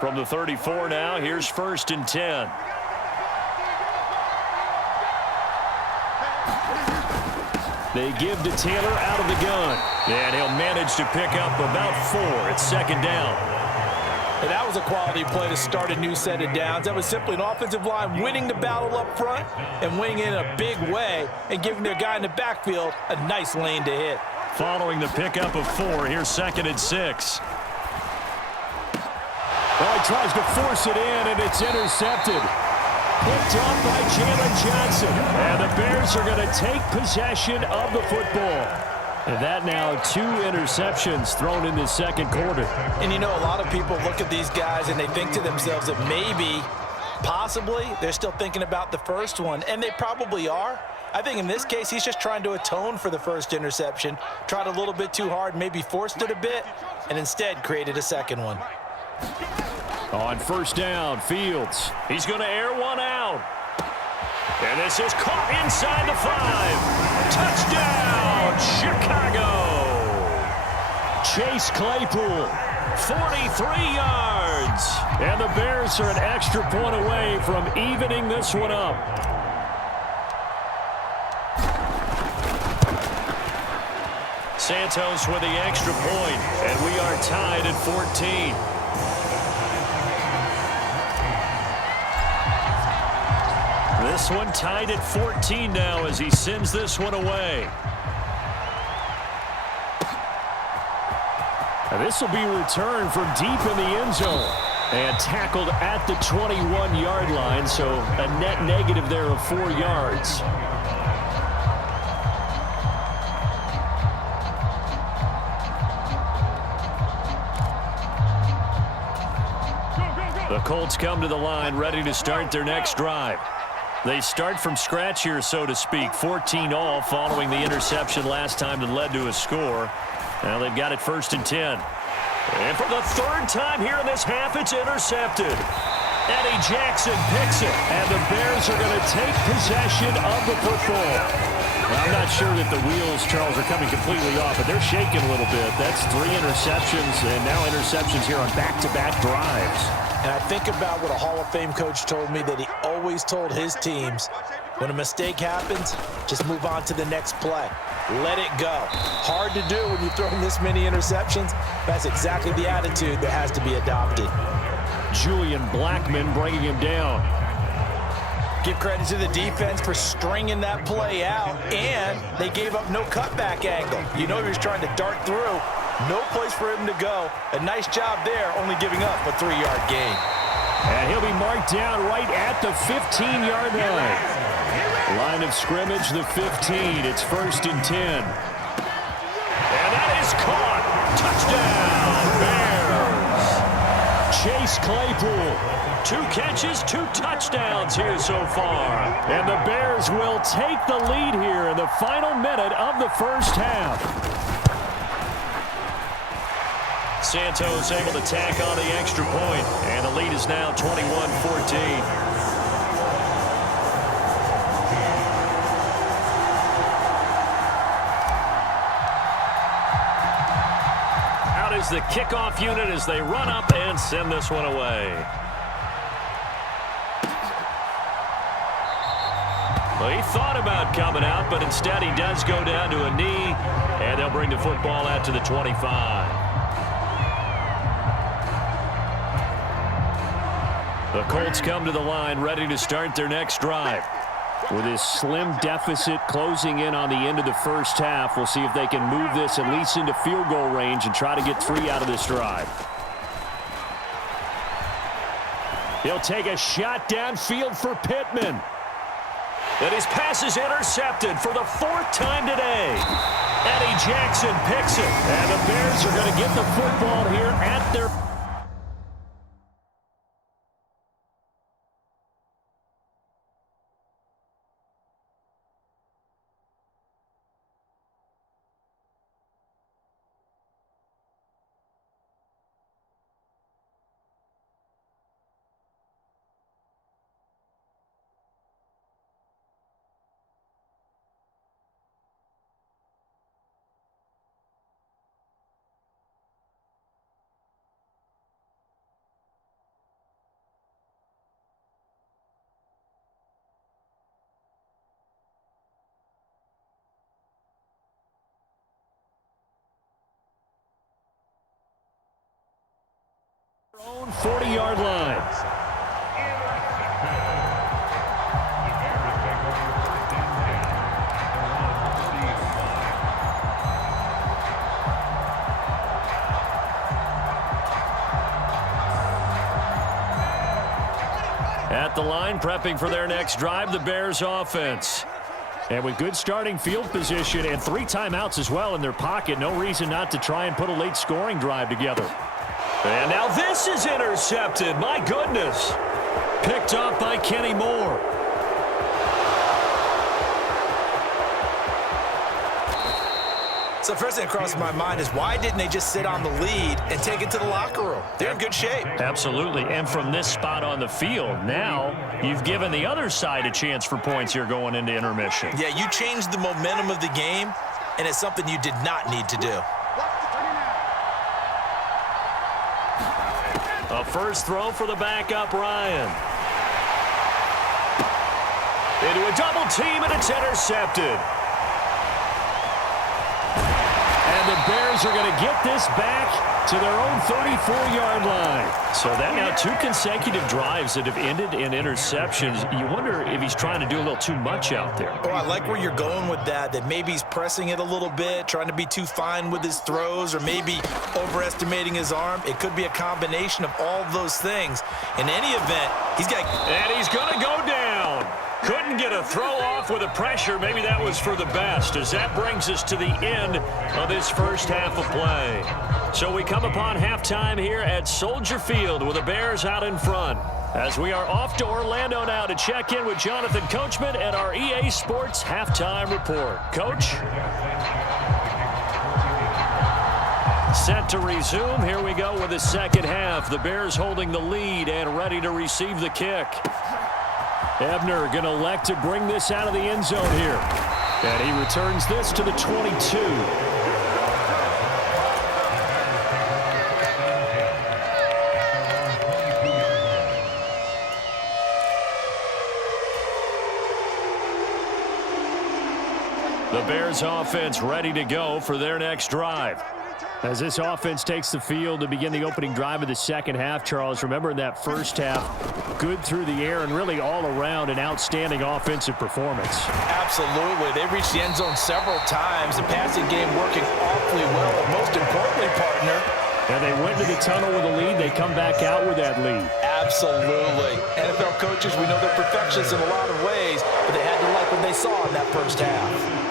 From the 34 now, here's 1st and 10. They give to Taylor out of the gun. And he'll manage to pick up about 4 at 2nd down. And that was a quality play to start a new set of downs. That was simply an offensive line winning the battle up front and winning in a big way and giving their guy in the backfield a nice lane to hit. Following the pickup of 4, here's 2nd and 6. Well, he tries to force it in, and it's intercepted. Picked off by Jalen Johnson. And the Bears are going to take possession of the football. And that now 2 interceptions thrown in the 2nd quarter. And you know, a lot of people look at these guys and they think to themselves that maybe, possibly, they're still thinking about the first one. And they probably are. I think in this case, he's just trying to atone for the first interception. Tried a little bit too hard, maybe forced it a bit, and instead created a second one. On 1st down, Fields. He's going to air one out. And this is caught inside the 5. Touchdown, Chicago. Chase Claypool, 43 yards. And the Bears are an extra point away from evening this one up. Santos with the extra point, and we are tied at 14. This one tied at 14 now as he sends this one away. And this will be returned from deep in the end zone. And tackled at the 21-yard line, so a net negative there of 4 yards. The Colts come to the line ready to start their next drive. They start from scratch here, so to speak. 14 all following the interception last time that led to a score. Now they've got it 1st and 10. And for the 3rd time here in this half, it's intercepted. Eddie Jackson picks it, and the Bears are going to take possession of the football. Well, I'm not sure that the wheels, Charles, are coming completely off, but they're shaking a little bit. That's 3 interceptions, and now interceptions here on back-to-back drives. And I think about what a Hall of Fame coach told me that he always told his teams, when a mistake happens, just move on to the next play. Let it go. Hard to do when you throw in this many interceptions. That's exactly the attitude that has to be adopted. Julian Blackmon bringing him down. Give credit to the defense for stringing that play out, and they gave up no cutback angle. You know he was trying to dart through. No place for him to go. A nice job there, only giving up a 3-yard gain. And he'll be marked down right at the 15-yard line. Line of scrimmage, the 15. It's 1st and 10. And that is caught. Touchdown, Bears. Chase Claypool. 2 catches, 2 touchdowns here so far. And the Bears will take the lead here in the final minute of the first half. Santos able to tack on the extra point, and the lead is now 21-14. Out is the kickoff unit as they run up and send this one away. Well, he thought about coming out, but instead he does go down to a knee, and they'll bring the football out to the 25. The Colts come to the line ready to start their next drive. With this slim deficit closing in on the end of the first half, we'll see if they can move this at least into field goal range and try to get 3 out of this drive. He'll take a shot downfield for Pittman. And his pass is intercepted for the 4th time today. Eddie Jackson picks it. And the Bears are going to get the football here at their Own 40-yard line. At the line, prepping for their next drive, the Bears offense. And with good starting field position and 3 timeouts as well in their pocket, no reason not to try and put a late scoring drive together. And now this is intercepted. My goodness. Picked off by Kenny Moore. So first thing that crosses my mind is why didn't they just sit on the lead and take it to the locker room? They're in good shape. Absolutely. And from this spot on the field, now you've given the other side a chance for points here going into intermission. Yeah, you changed the momentum of the game, and it's something you did not need to do. A first throw for the backup, Ryan. Into a double team, and it's intercepted. And the Bears are going to get this back to their own 34-yard line. So that now 2 consecutive drives that have ended in interceptions. You wonder if he's trying to do a little too much out there. Oh, I like where you're going with that maybe he's pressing it a little bit, trying to be too fine with his throws, or maybe overestimating his arm. It could be a combination of all of those things. In any event, he's got... And he's going to go down. Couldn't get a throw off with the pressure. Maybe that was for the best, as that brings us to the end of this first half of play. So we come upon halftime here at Soldier Field with the Bears out in front. As we are off to Orlando now to check in with Jonathan Coachman and our EA Sports Halftime Report. Coach? Set to resume. Here we go with the second half. The Bears holding the lead and ready to receive the kick. Ebner going to elect to bring this out of the end zone here. And he returns this to the 22. The Bears offense ready to go for their next drive. As this offense takes the field to begin the opening drive of the second half, Charles, remember in that first half, good through the air and really all around an outstanding offensive performance. Absolutely. They reached the end zone several times. The passing game working awfully well. And most importantly, partner. And they went to the tunnel with a lead. They come back out with that lead. Absolutely. NFL coaches, we know they're perfectionists in a lot of ways, but they had to like what they saw in that first half.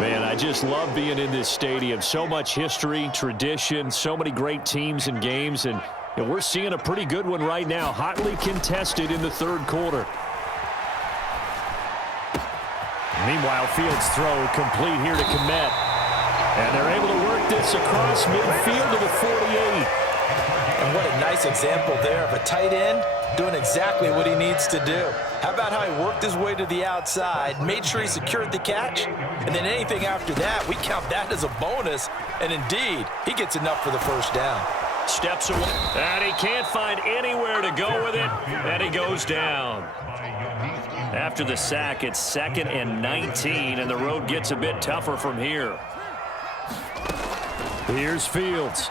Man, I just love being in this stadium. So much history, tradition, so many great teams and games, and we're seeing a pretty good one right now, hotly contested in the third quarter. Meanwhile, Fields' throw complete here to Kmet. And they're able to work this across midfield to the 48. And what a nice example there of a tight end doing exactly what he needs to do. How about how he worked his way to the outside, made sure he secured the catch, and then anything after that, we count that as a bonus. And indeed, he gets enough for the first down. Steps away, and he can't find anywhere to go with it, and he goes down. After the sack, it's 2nd and 19, and the road gets a bit tougher from here. Here's Fields.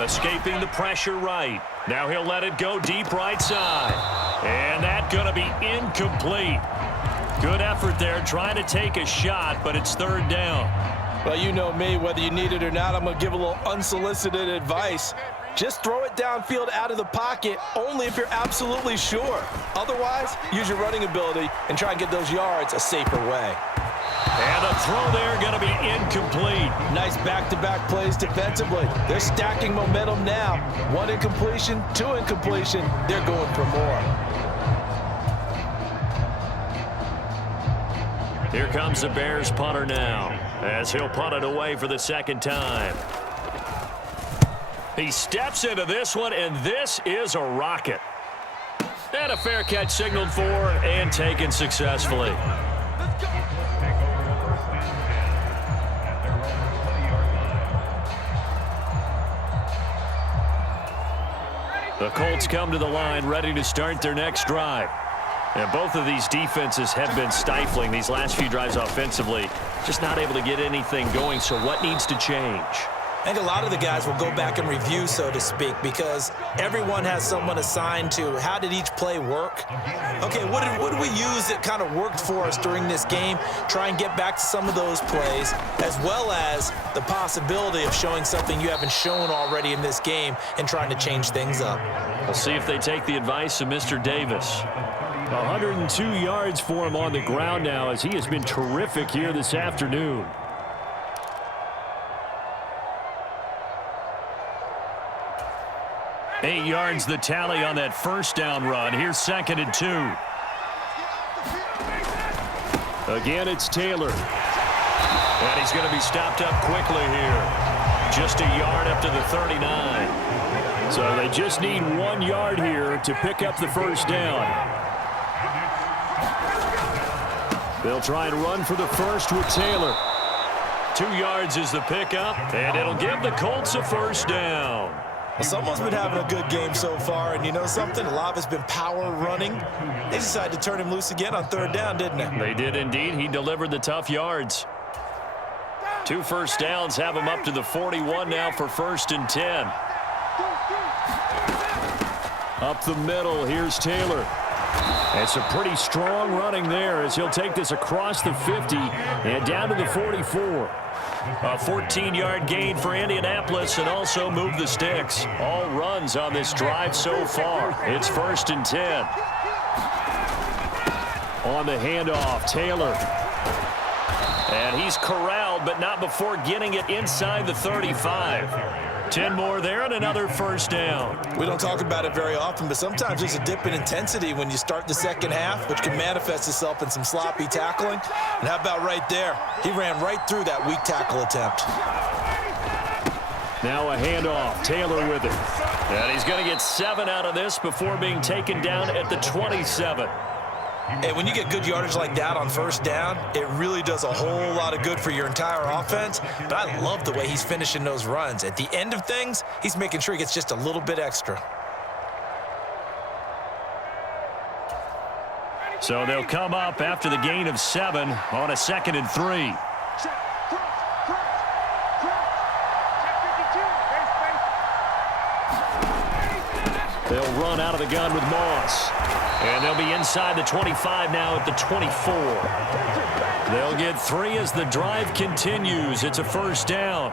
Escaping the pressure right. Now he'll let it go deep right side. And that's going to be incomplete. Good effort there trying to take a shot, but it's 3rd down. Well, you know me, whether you need it or not, I'm going to give a little unsolicited advice. Just throw it downfield out of the pocket only if you're absolutely sure. Otherwise, use your running ability and try and get those yards a safer way. And a throw there going to be incomplete. Nice back-to-back plays defensively. They're stacking momentum now. 1 incompletion, 2 incompletion. They're going for more. Here comes the Bears punter now, as he'll punt it away for the 2nd time. He steps into this one, and this is a rocket. And a fair catch signaled for and taken successfully. The Colts come to the line ready to start their next drive. And both of these defenses have been stifling these last few drives offensively. Just not able to get anything going, so what needs to change? I think a lot of the guys will go back and review, so to speak, because everyone has someone assigned to how did each play work. Okay, what did we use that kind of worked for us during this game? Try and get back to some of those plays, as well as the possibility of showing something you haven't shown already in this game and trying to change things up. We'll see if they take the advice of Mr. Davis. 102 yards for him on the ground now, as he has been terrific here this afternoon. Eight yards the tally on that first down run. Here's 2nd and 2. Again, it's Taylor. And he's going to be stopped up quickly here. Just a yard up to the 39. So they just need 1 yard here to pick up the first down. They'll try and run for the first with Taylor. 2 yards is the pickup, and it'll give the Colts a first down. Well, someone's been having a good game so far, and you know something? A lot of it's been power running. They decided to turn him loose again on 3rd down, didn't they? They did indeed. He delivered the tough yards. 2 first downs have him up to the 41 now for 1st and 10. Up the middle, here's Taylor. It's a pretty strong running there as he'll take this across the 50 and down to the 44. A 14-yard gain for Indianapolis and also move the sticks. All runs on this drive so far. It's 1st and 10. On the handoff, Taylor. And he's corralled, but not before getting it inside the 35. 10 more there and another first down. We don't talk about it very often, but sometimes there's a dip in intensity when you start the second half, which can manifest itself in some sloppy tackling. And how about right there? He ran right through that weak tackle attempt. Now a handoff. Taylor with it. And he's going to get 7 out of this before being taken down at the 27. And when you get good yardage like that on 1st down, it really does a whole lot of good for your entire offense. But I love the way he's finishing those runs. At the end of things, he's making sure he gets just a little bit extra. So they'll come up after the gain of 7 on a 2nd and 3. They'll run out of the gun with Moss. And they'll be inside the 25 now at the 24. They'll get 3 as the drive continues. It's a first down.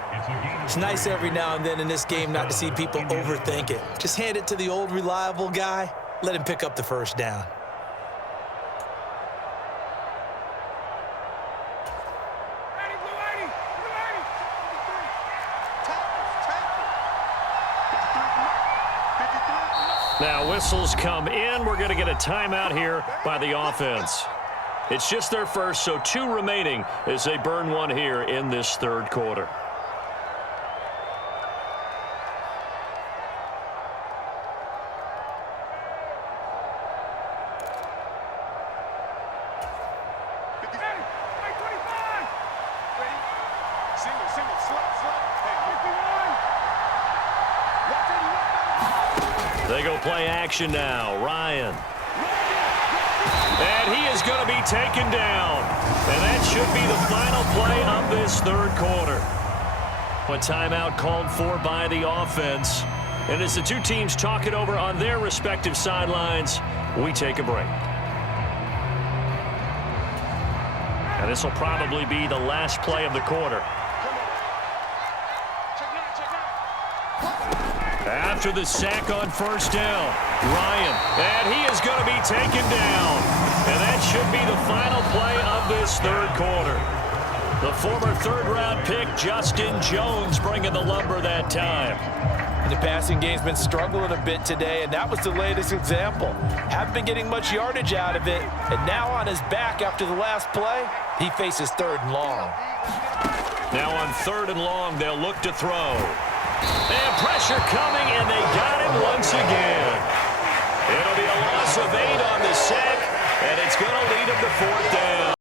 It's nice every now and then in this game not to see people overthink it. Just hand it to the old reliable guy. Let him pick up the first down. Now whistles come in. We're going to get a timeout here by the offense. It's just their first, so 2 remaining as they burn 1 here in this 3rd quarter. They go play action now. Ryan. And he is going to be taken down. And that should be the final play of this 3rd quarter. A timeout called for by the offense. And as the 2 teams talk it over on their respective sidelines, we take a break. And this will probably be the last play of the quarter. After the sack on 1st down, Ryan, and he is going to be taken down. And that should be the final play of this 3rd quarter. The former 3rd-round pick, Justin Jones, bringing the lumber that time. The passing game's been struggling a bit today, and that was the latest example. Haven't been getting much yardage out of it, and now on his back after the last play, he faces 3rd and long. Now on 3rd and long, they'll look to throw. And pressure coming, and they got him once again. It'll be a loss of 8 on the sack, and it's going to lead him to 4th down.